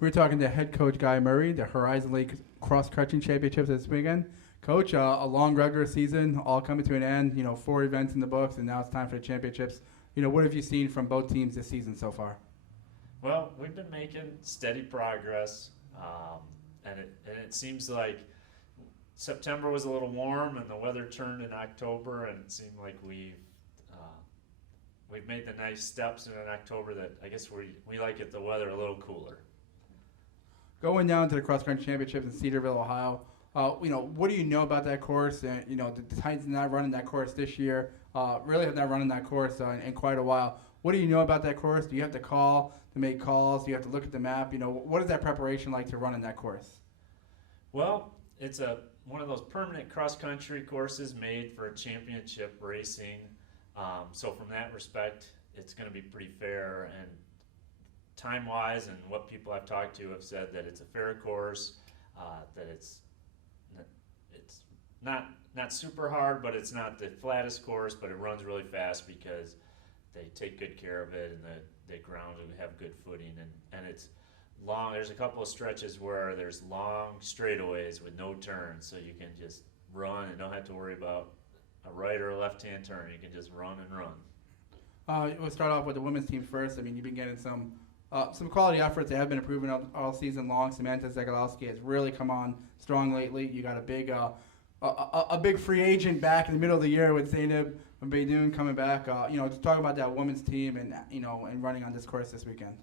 We're talking to head coach Guy Murray, the Horizon League Cross Country Championships this weekend. Coach, a long regular season, all coming to an end. 4 events in the books, and now it's time for the championships. What have you seen from both teams this season so far? Well, we've been making steady progress, and it seems like September was a little warm, and the weather turned in October, and it seemed like we've made the nice steps in October that I guess we like it the weather a little cooler. Going down to the cross country championships in Cedarville, Ohio. What do you know about that course? And the Titans are not running that course this year. Really have not running that course in quite a while. What do you know about that course? Do you have to call to make calls? Do you have to look at the map? What is that preparation like to run in that course? Well, it's one of those permanent cross country courses made for championship racing. So from that respect, it's going to be pretty fair, and time-wise and what people I've talked to have said that it's a fair course, that it's not super hard, but it's not the flattest course, but it runs really fast because they take good care of it, and the ground will have good footing, and it's long. There's a couple of stretches where there's long straightaways with no turns, so you can just run and don't have to worry about a right or a left-hand turn. You can just run and run. We'll start off with the women's team first. You've been getting some quality efforts. They have been improving all season long. Samantha Zegalowski has really come on strong lately. You got a big free agent back in the middle of the year with Zainab Beydoun coming back. To talk about that women's team and running on this course this weekend.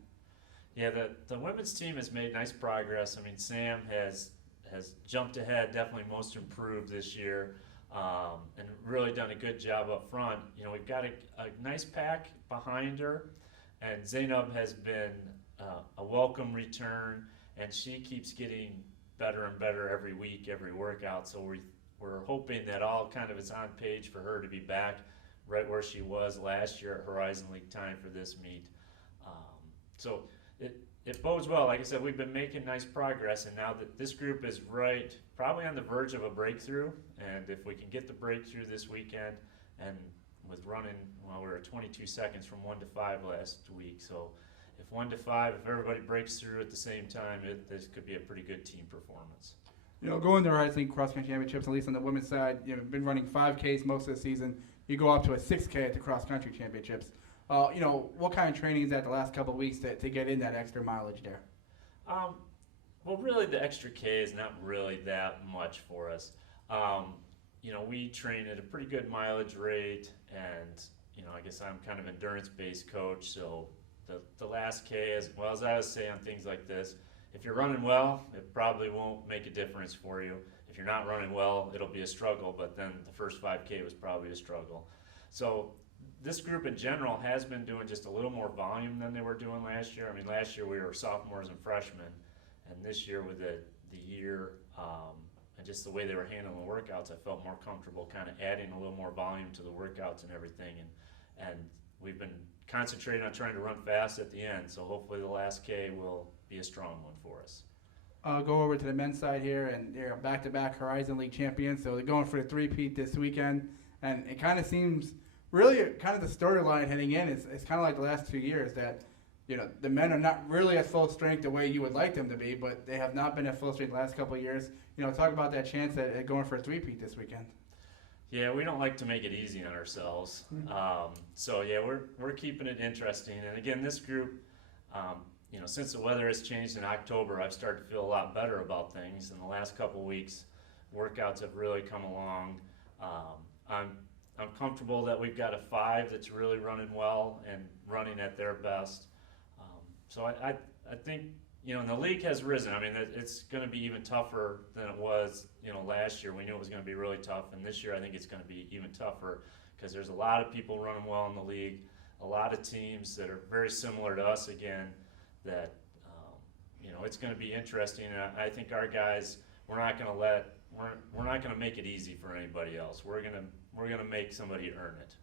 Yeah, the women's team has made nice progress. Sam has jumped ahead, definitely most improved this year, and really done a good job up front. We've got a nice pack behind her, and Zainab has been a welcome return, and she keeps getting better and better every week, every workout. So we're hoping that all kind of is on page for her to be back right where she was last year at Horizon League time for this meet. So it bodes well. Like I said, we've been making nice progress, and now that this group is probably on the verge of a breakthrough, and if we can get the breakthrough this weekend, and with running, we were at 22 seconds from 1 to 5 last week, so if 1 to 5, if everybody breaks through at the same time, this could be a pretty good team performance. Going to the Horizon League Cross Country Championships, at least on the women's side, been running 5Ks most of the season. You go up to a 6K at the Cross Country Championships. What kind of training is that the last couple of weeks to get in that extra mileage there? Well, really, the extra K is not really that much for us. We train at a pretty good mileage rate, and I guess I'm kind of endurance-based coach, so the last K, as well as I would say on things like this, if you're running well, it probably won't make a difference for you. If you're not running well, it'll be a struggle, but then the first 5K was probably a struggle. So this group in general has been doing just a little more volume than they were doing last year. Last year we were sophomores and freshmen, and this year with the year and just the way they were handling the workouts, I felt more comfortable kind of adding a little more volume to the workouts and everything. And we've been concentrating on trying to run fast at the end, so hopefully the last K will be a strong one for us. Go over to the men's side here, and they're back-to-back Horizon League champions, so they're going for the three-peat this weekend, and it kind of seems really kind of the storyline heading in is kind of like the last 2 years that the men are not really at full strength the way you would like them to be, but they have not been at full strength the last couple of years. Talk about that chance at going for a three-peat this weekend. Yeah, we don't like to make it easy on ourselves. So yeah, we're keeping it interesting. And again, this group, since the weather has changed in October, I've started to feel a lot better about things. In the last couple of weeks, workouts have really come along. I'm comfortable that we've got a 5 that's really running well and running at their best. So I think and the league has risen. It's going to be even tougher than it was last year. We knew it was going to be really tough, and this year I think it's going to be even tougher because there's a lot of people running well in the league, a lot of teams that are very similar to us again. That it's going to be interesting, and I think our guys, we're not going to make it easy for anybody else. We're going to make somebody earn it.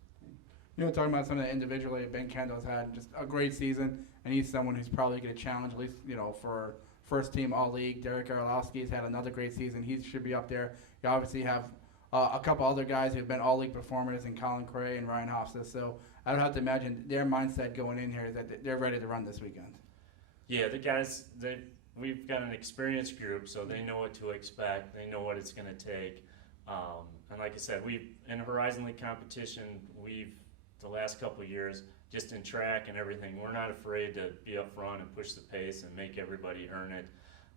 Talking about some of the individually, Ben Kendall's had just a great season, and he's someone who's probably going to challenge at least, for first team all league. Derek Arlowski's had another great season. He should be up there. You obviously have a couple other guys who've been all league performers in Colin Cray and Ryan Hofstas. So I would have to imagine their mindset going in here is that they're ready to run this weekend. Yeah, the guys, we've got an experienced group, so they know what to expect. They know what it's going to take. And like I said, in Horizon League competition, the last couple of years, just in track and everything, we're not afraid to be up front and push the pace and make everybody earn it.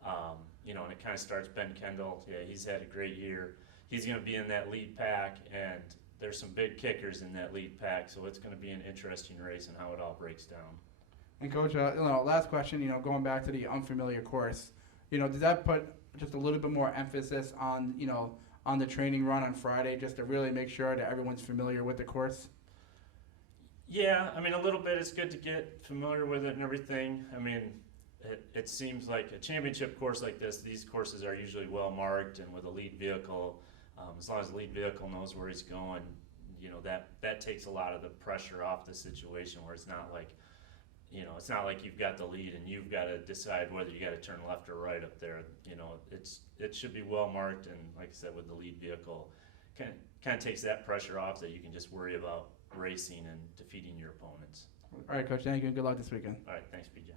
And it kind of starts Ben Kendall. Yeah, he's had a great year. He's going to be in that lead pack, and there's some big kickers in that lead pack, so it's going to be an interesting race and how it all breaks down. And Coach, last question, going back to the unfamiliar course, does that put just a little bit more emphasis on, on the training run on Friday, just to really make sure that everyone's familiar with the course? Yeah, I mean, a little bit. It's good to get familiar with it and everything. I mean, it seems like a championship course like this, these courses are usually well marked and with a lead vehicle. As long as the lead vehicle knows where he's going, that takes a lot of the pressure off the situation where it's not like, it's not like you've got the lead and you've got to decide whether you got to turn left or right up there. It should be well marked, and like I said, with the lead vehicle, kind of takes that pressure off, that you can just worry about racing and defeating your opponents. All right, Coach, thank you, and good luck this weekend. All right, thanks, BJ.